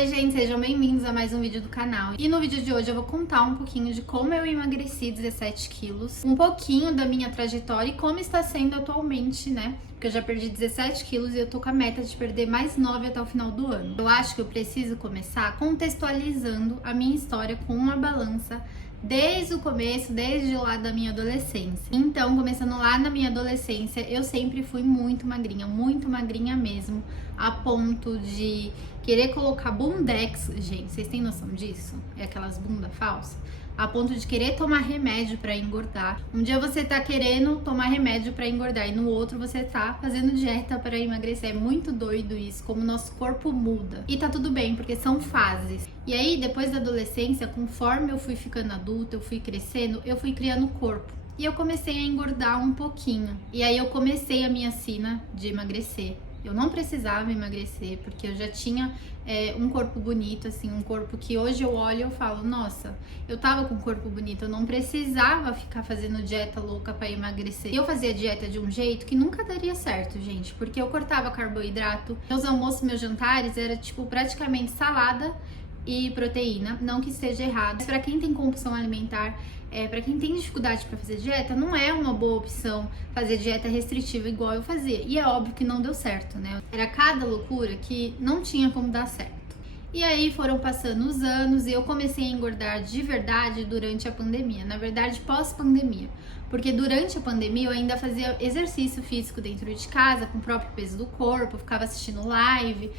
Oi gente, sejam bem-vindos a mais um vídeo do canal. E no vídeo de hoje eu vou contar um pouquinho de como eu emagreci 17 quilos, um pouquinho da minha trajetória e como está sendo atualmente, né? Porque eu já perdi 17 quilos e eu tô com a meta de perder mais 9 até o final do ano. Eu acho que eu preciso começar contextualizando a minha história com uma balança desde o começo, desde lá da minha adolescência. Então, começando lá na minha adolescência, eu sempre fui muito magrinha mesmo, a ponto de querer colocar bundex, gente, vocês têm noção disso? É aquelas bunda falsas? A ponto de querer tomar remédio pra engordar. Um dia você tá querendo tomar remédio pra engordar e no outro você tá fazendo dieta pra emagrecer. É muito doido isso, como o nosso corpo muda. E tá tudo bem, porque são fases. E aí, depois da adolescência, conforme eu fui ficando adulta, eu fui crescendo, eu fui criando corpo. E eu comecei a engordar um pouquinho. E aí eu comecei a minha sina de emagrecer. Eu não precisava emagrecer, porque eu já tinha um corpo bonito, assim, um corpo que hoje eu olho e eu falo, nossa, eu tava com um corpo bonito, eu não precisava ficar fazendo dieta louca pra emagrecer. Eu fazia dieta de um jeito que nunca daria certo, gente, porque eu cortava carboidrato, meus almoços, meus jantares era tipo praticamente salada e proteína, não que esteja errado, mas para quem tem compulsão alimentar, para quem tem dificuldade para fazer dieta, não é uma boa opção fazer dieta restritiva igual eu fazia. E é óbvio que não deu certo, né? Era cada loucura que não tinha como dar certo. E aí foram passando os anos e eu comecei a engordar de verdade durante a pandemia, na verdade pós-pandemia. Porque durante a pandemia eu ainda fazia exercício físico dentro de casa, com o próprio peso do corpo, ficava assistindo live,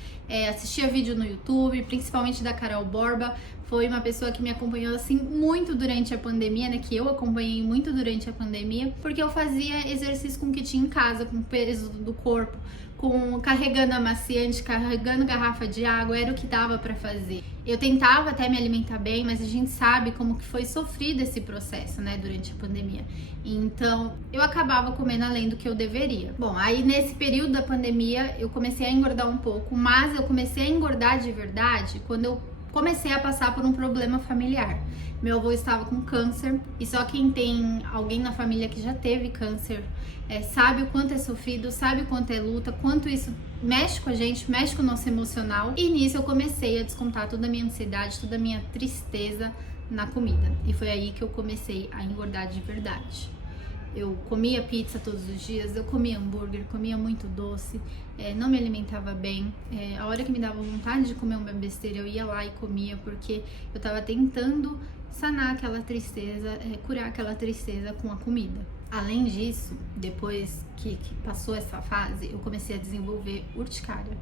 assistia vídeo no YouTube, principalmente da Carol Borba. Foi uma pessoa que me acompanhou assim muito durante a pandemia, né? Que eu acompanhei muito durante a pandemia, porque eu fazia exercício com o que tinha em casa, com o peso do corpo, carregando amaciante, carregando garrafa de água, era o que dava pra fazer. Eu tentava até me alimentar bem, mas a gente sabe como que foi sofrido esse processo, né, durante a pandemia. Então, eu acabava comendo além do que eu deveria. Bom, aí nesse período da pandemia, eu comecei a engordar um pouco, mas eu comecei a engordar de verdade quando eu comecei a passar por um problema familiar. Meu avô estava com câncer e só quem tem alguém na família que já teve câncer sabe o quanto é sofrido, sabe o quanto é luta, quanto isso mexe com a gente, mexe com o nosso emocional. E nisso eu comecei a descontar toda a minha ansiedade, toda a minha tristeza na comida. E foi aí que eu comecei a engordar de verdade. Eu comia pizza todos os dias, eu comia hambúrguer, comia muito doce, não me alimentava bem. A hora que me dava vontade de comer uma besteira, eu ia lá e comia, porque eu tava tentando sanar aquela tristeza, curar aquela tristeza com a comida. Além disso, depois que passou essa fase, eu comecei a desenvolver urticária.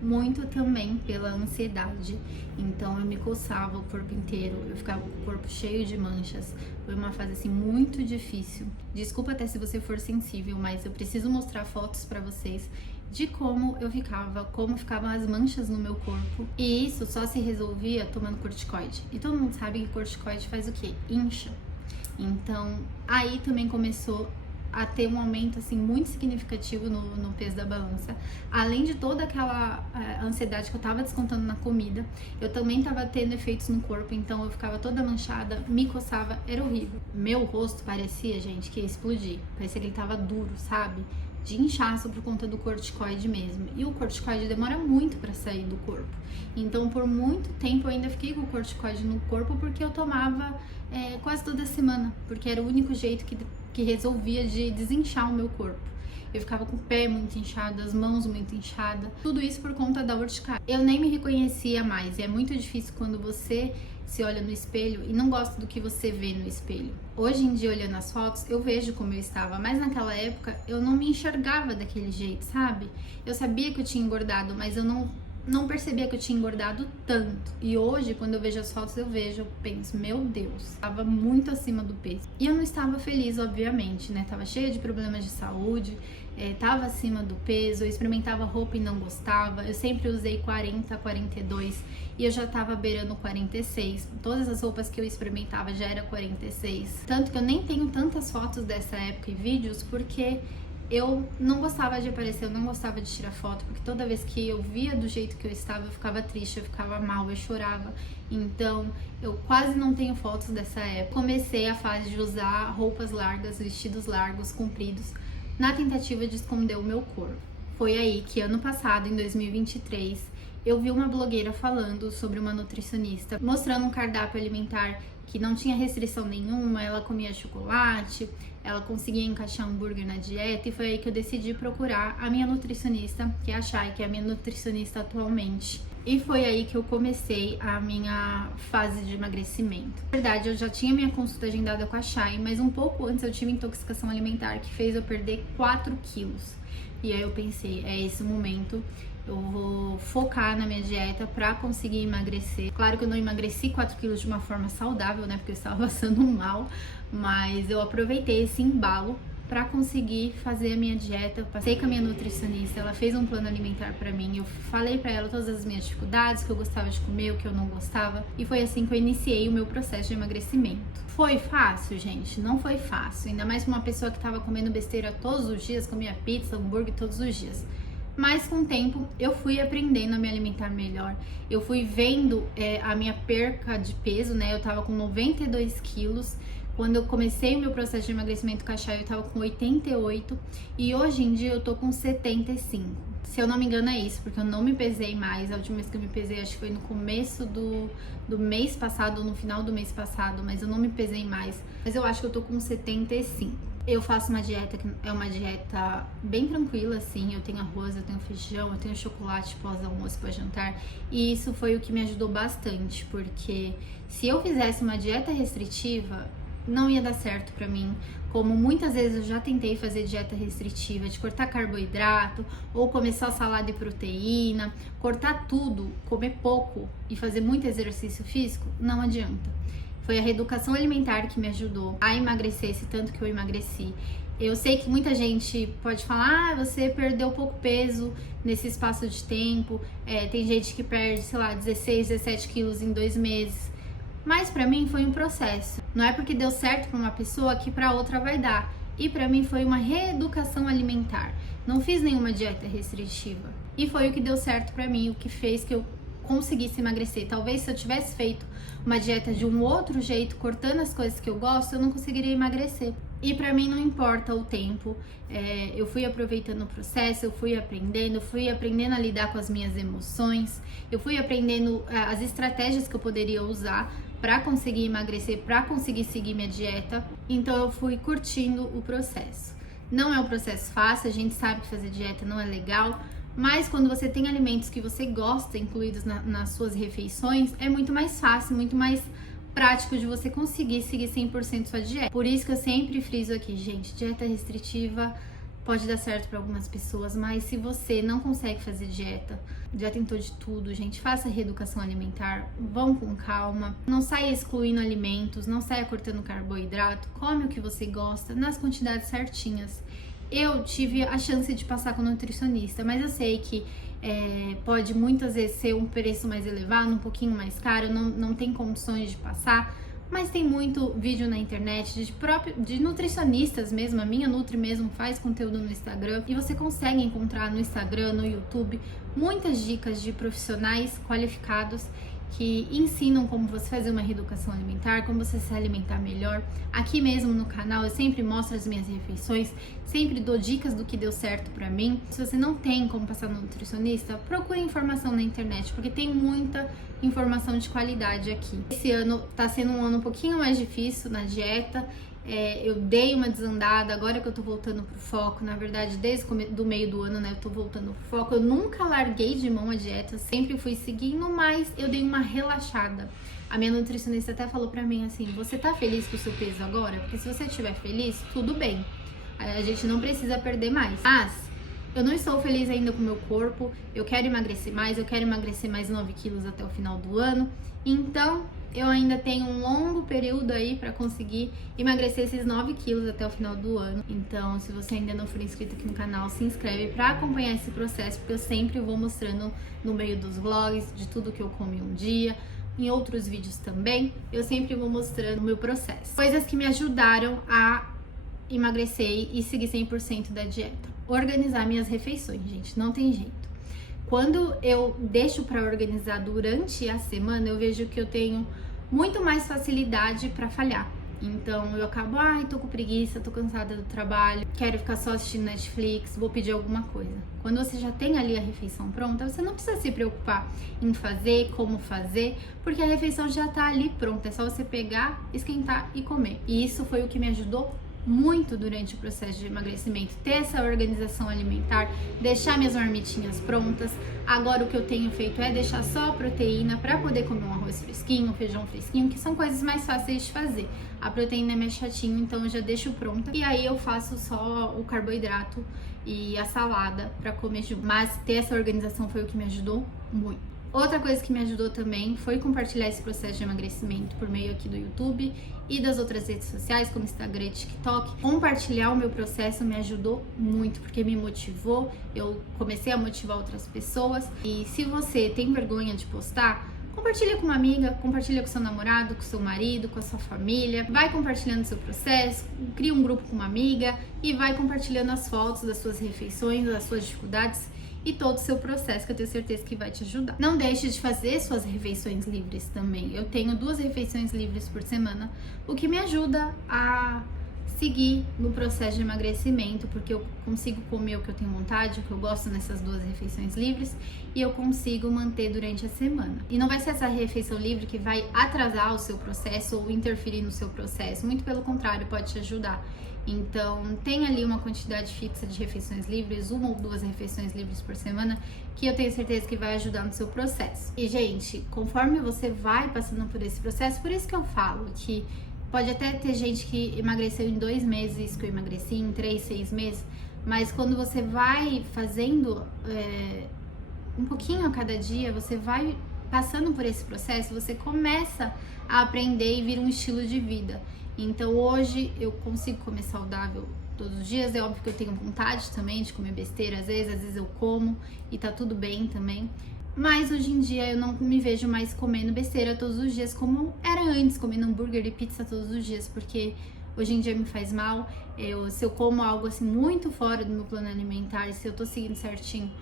Muito também pela ansiedade, então eu me coçava o corpo inteiro, eu ficava com o corpo cheio de manchas. Foi uma fase assim muito difícil. Desculpa até se você for sensível, mas eu preciso mostrar fotos pra vocês de como eu ficava, como ficavam as manchas no meu corpo. E isso só se resolvia tomando corticoide. E todo mundo sabe que corticoide faz o quê? Incha. Então aí também começou a ter um aumento assim muito significativo no peso da balança. Além de toda aquela ansiedade que eu tava descontando na comida, eu também tava tendo efeitos no corpo, então eu ficava toda manchada, me coçava, era horrível. Meu rosto parecia, gente, que ia explodir. Parecia que ele tava duro, sabe? De inchaço por conta do corticoide mesmo. E o corticoide demora muito para sair do corpo. Então, por muito tempo eu ainda fiquei com o corticoide no corpo porque eu tomava quase toda semana, porque era o único jeito que resolvia de desinchar o meu corpo. Eu ficava com o pé muito inchado, as mãos muito inchadas, tudo isso por conta da urticária. Eu nem me reconhecia mais, e é muito difícil quando você se olha no espelho e não gosta do que você vê no espelho. Hoje em dia, olhando as fotos, eu vejo como eu estava, mas naquela época eu não me enxergava daquele jeito, sabe? Eu sabia que eu tinha engordado, mas eu não percebia que eu tinha engordado tanto. E hoje, quando eu vejo as fotos, eu penso, meu Deus, estava muito acima do peso. E eu não estava feliz, obviamente, né? Tava cheia de problemas de saúde, tava acima do peso, eu experimentava roupa e não gostava. Eu sempre usei 40, 42 e eu já tava beirando 46. Todas as roupas que eu experimentava já era 46. Tanto que eu nem tenho tantas fotos dessa época e vídeos, porque eu não gostava de aparecer, eu não gostava de tirar foto, porque toda vez que eu via do jeito que eu estava, eu ficava triste, eu ficava mal, eu chorava. Então, eu quase não tenho fotos dessa época. Comecei a fase de usar roupas largas, vestidos largos, compridos, na tentativa de esconder o meu corpo. Foi aí que ano passado, em 2023, eu vi uma blogueira falando sobre uma nutricionista, mostrando um cardápio alimentar que não tinha restrição nenhuma, ela comia chocolate, ela conseguia encaixar hambúrguer na dieta, e foi aí que eu decidi procurar a minha nutricionista, que é a Chay, que é a minha nutricionista atualmente. E foi aí que eu comecei a minha fase de emagrecimento. Na verdade, eu já tinha minha consulta agendada com a Chay, mas um pouco antes eu tive intoxicação alimentar, que fez eu perder 4 quilos. E aí eu pensei, é esse o momento, eu vou focar na minha dieta pra conseguir emagrecer. Claro que eu não emagreci 4 quilos de uma forma saudável, né, porque eu estava passando mal, mas eu aproveitei esse embalo pra conseguir fazer a minha dieta. Eu passei com a minha nutricionista, ela fez um plano alimentar pra mim, eu falei pra ela todas as minhas dificuldades, o que eu gostava de comer, o que eu não gostava, e foi assim que eu iniciei o meu processo de emagrecimento. Foi fácil, gente? Não foi fácil, ainda mais pra uma pessoa que tava comendo besteira todos os dias, comia pizza, hambúrguer todos os dias. Mas com o tempo eu fui aprendendo a me alimentar melhor, eu fui vendo a minha perca de peso, né? Eu tava com 92 quilos, quando eu comecei o meu processo de emagrecimento com a Chay, eu tava com 88, e hoje em dia eu tô com 75. Se eu não me engano é isso, porque eu não me pesei mais. A última vez que eu me pesei acho que foi no começo do mês passado, ou no final do mês passado, mas eu não me pesei mais. Mas eu acho que eu tô com 75. Eu faço uma dieta que é uma dieta bem tranquila, assim. Eu tenho arroz, eu tenho feijão, eu tenho chocolate pós-almoço, pós-jantar. E isso foi o que me ajudou bastante, porque se eu fizesse uma dieta restritiva, não ia dar certo pra mim. Como muitas vezes eu já tentei fazer dieta restritiva, de cortar carboidrato, ou comer só salada e proteína, cortar tudo, comer pouco e fazer muito exercício físico, não adianta. Foi a reeducação alimentar que me ajudou a emagrecer esse tanto que eu emagreci. Eu sei que muita gente pode falar, você perdeu pouco peso nesse espaço de tempo, tem gente que perde, sei lá, 16, 17 quilos em 2 meses. Mas pra mim foi um processo. Não é porque deu certo pra uma pessoa que pra outra vai dar. E pra mim foi uma reeducação alimentar. Não fiz nenhuma dieta restritiva. E foi o que deu certo pra mim, o que fez que eu conseguisse emagrecer. Talvez se eu tivesse feito uma dieta de um outro jeito, cortando as coisas que eu gosto, eu não conseguiria emagrecer. E pra mim não importa o tempo, eu fui aproveitando o processo, eu fui aprendendo a lidar com as minhas emoções, eu fui aprendendo as estratégias que eu poderia usar pra conseguir emagrecer, pra conseguir seguir minha dieta. Então eu fui curtindo o processo. Não é um processo fácil, a gente sabe que fazer dieta não é legal, mas quando você tem alimentos que você gosta incluídos nas suas refeições, é muito mais fácil, muito mais prático de você conseguir seguir 100% sua dieta. Por isso que eu sempre friso aqui, gente, dieta restritiva pode dar certo para algumas pessoas, mas se você não consegue fazer dieta, já tentou de tudo, gente, faça reeducação alimentar, vão com calma, não saia excluindo alimentos, não saia cortando carboidrato, come o que você gosta, nas quantidades certinhas. Eu tive a chance de passar com nutricionista, mas eu sei que pode muitas vezes ser um preço mais elevado, um pouquinho mais caro, não tem condições de passar, mas tem muito vídeo na internet de nutricionistas mesmo. A minha Nutri mesmo faz conteúdo no Instagram, e você consegue encontrar no Instagram, no YouTube, muitas dicas de profissionais qualificados que ensinam como você fazer uma reeducação alimentar, como você se alimentar melhor. Aqui mesmo no canal eu sempre mostro as minhas refeições, sempre dou dicas do que deu certo pra mim. Se você não tem como passar no nutricionista, procure informação na internet, porque tem muita informação de qualidade aqui. Esse ano tá sendo um ano um pouquinho mais difícil na dieta. Eu dei uma desandada, agora que eu tô voltando pro foco, na verdade desde do meio do ano, né, eu tô voltando pro foco. Eu nunca larguei de mão a dieta, sempre fui seguindo, mas eu dei uma relaxada. A minha nutricionista até falou pra mim assim, você tá feliz com o seu peso agora? Porque se você estiver feliz, tudo bem, a gente não precisa perder mais. Mas eu não estou feliz ainda com o meu corpo, eu quero emagrecer mais, eu quero emagrecer mais 9 quilos até o final do ano, então eu ainda tenho um longo período aí pra conseguir emagrecer esses 9 quilos até o final do ano. Então, se você ainda não for inscrito aqui no canal, se inscreve pra acompanhar esse processo, porque eu sempre vou mostrando no meio dos vlogs de tudo que eu como em um dia, em outros vídeos também, eu sempre vou mostrando o meu processo. Coisas que me ajudaram a emagrecer e seguir 100% da dieta. Organizar minhas refeições, gente, não tem jeito. Quando eu deixo para organizar durante a semana, eu vejo que eu tenho muito mais facilidade para falhar. Então eu acabo, tô com preguiça, tô cansada do trabalho, quero ficar só assistindo Netflix, vou pedir alguma coisa. Quando você já tem ali a refeição pronta, você não precisa se preocupar em fazer, como fazer, porque a refeição já tá ali pronta, é só você pegar, esquentar e comer. E isso foi o que me ajudou muito durante o processo de emagrecimento, ter essa organização alimentar, deixar minhas marmitinhas prontas. Agora o que eu tenho feito é deixar só a proteína para poder comer um arroz fresquinho, um feijão fresquinho, que são coisas mais fáceis de fazer. A proteína é mais chatinho, então eu já deixo pronta e aí eu faço só o carboidrato e a salada para comer junto. Mas ter essa organização foi o que me ajudou muito. Outra coisa que me ajudou também foi compartilhar esse processo de emagrecimento por meio aqui do YouTube e das outras redes sociais, como Instagram e TikTok. Compartilhar o meu processo me ajudou muito, porque me motivou, eu comecei a motivar outras pessoas. E se você tem vergonha de postar, compartilha com uma amiga, compartilha com seu namorado, com seu marido, com a sua família. Vai compartilhando seu processo, cria um grupo com uma amiga e vai compartilhando as fotos das suas refeições, das suas dificuldades e todo o seu processo, que eu tenho certeza que vai te ajudar. Não deixe de fazer suas refeições livres também. Eu tenho 2 refeições livres por semana, o que me ajuda a seguir no processo de emagrecimento, porque eu consigo comer o que eu tenho vontade, o que eu gosto nessas 2 refeições livres, e eu consigo manter durante a semana. E não vai ser essa refeição livre que vai atrasar o seu processo ou interferir no seu processo, muito pelo contrário, pode te ajudar. Então, tem ali uma quantidade fixa de refeições livres, 1 ou 2 refeições livres por semana, que eu tenho certeza que vai ajudar no seu processo. E, gente, conforme você vai passando por esse processo, por isso que eu falo que pode até ter gente que emagreceu em 2 meses, isso que eu emagreci em 3, 6 meses, mas quando você vai fazendo um pouquinho a cada dia, você vai passando por esse processo, você começa a aprender e vira um estilo de vida. Então hoje eu consigo comer saudável todos os dias, é óbvio que eu tenho vontade também de comer besteira às vezes eu como e tá tudo bem também. Mas hoje em dia eu não me vejo mais comendo besteira todos os dias como era antes, comendo hambúrguer e pizza todos os dias, porque hoje em dia me faz mal. Se eu como algo assim muito fora do meu plano alimentar, se eu tô seguindo certinho,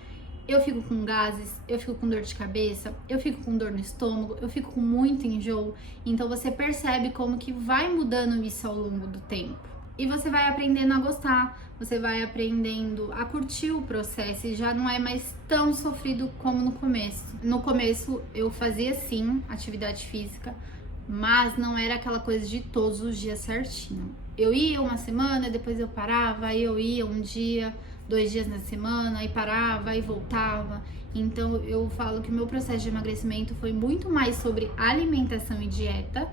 eu fico com gases, eu fico com dor de cabeça, eu fico com dor no estômago, eu fico com muito enjoo. Então você percebe como que vai mudando isso ao longo do tempo. E você vai aprendendo a gostar, você vai aprendendo a curtir o processo e já não é mais tão sofrido como no começo. No começo eu fazia sim atividade física, mas não era aquela coisa de todos os dias certinho. Eu ia uma semana, depois eu parava, aí eu ia um dia, 2 dias na semana, aí parava e voltava. Então eu falo que o meu processo de emagrecimento foi muito mais sobre alimentação e dieta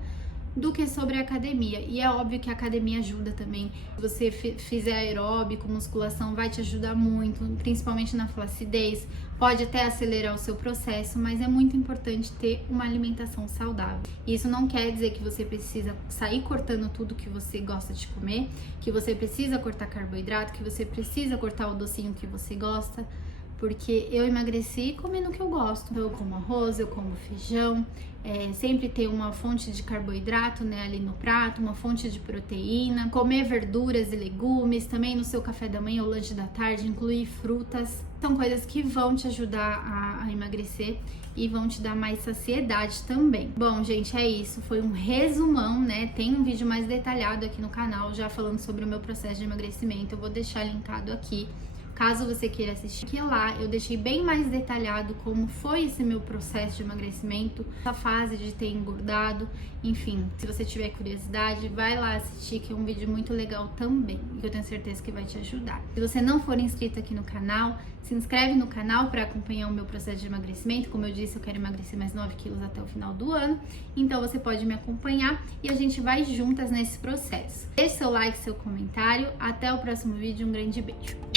do que sobre a academia. E é óbvio que a academia ajuda também. Se você fizer aeróbico, musculação, vai te ajudar muito, principalmente na flacidez. Pode até acelerar o seu processo, mas é muito importante ter uma alimentação saudável. Isso não quer dizer que você precisa sair cortando tudo que você gosta de comer, que você precisa cortar carboidrato, que você precisa cortar o docinho que você gosta, porque eu emagreci comendo o que eu gosto. Eu como arroz, eu como feijão, sempre ter uma fonte de carboidrato, né, ali no prato, uma fonte de proteína, comer verduras e legumes, também no seu café da manhã ou lanche da tarde, incluir frutas. São coisas que vão te ajudar a emagrecer e vão te dar mais saciedade também. Bom, gente, é isso. Foi um resumão, né? Tem um vídeo mais detalhado aqui no canal, já falando sobre o meu processo de emagrecimento. Eu vou deixar linkado aqui, caso você queira assistir. Que lá eu deixei bem mais detalhado como foi esse meu processo de emagrecimento, essa fase de ter engordado, enfim. Se você tiver curiosidade, vai lá assistir, que é um vídeo muito legal também, que eu tenho certeza que vai te ajudar. Se você não for inscrito aqui no canal, se inscreve no canal para acompanhar o meu processo de emagrecimento. Como eu disse, eu quero emagrecer mais 9 quilos até o final do ano, então você pode me acompanhar e a gente vai juntas nesse processo. Deixe seu like, seu comentário. Até o próximo vídeo, um grande beijo!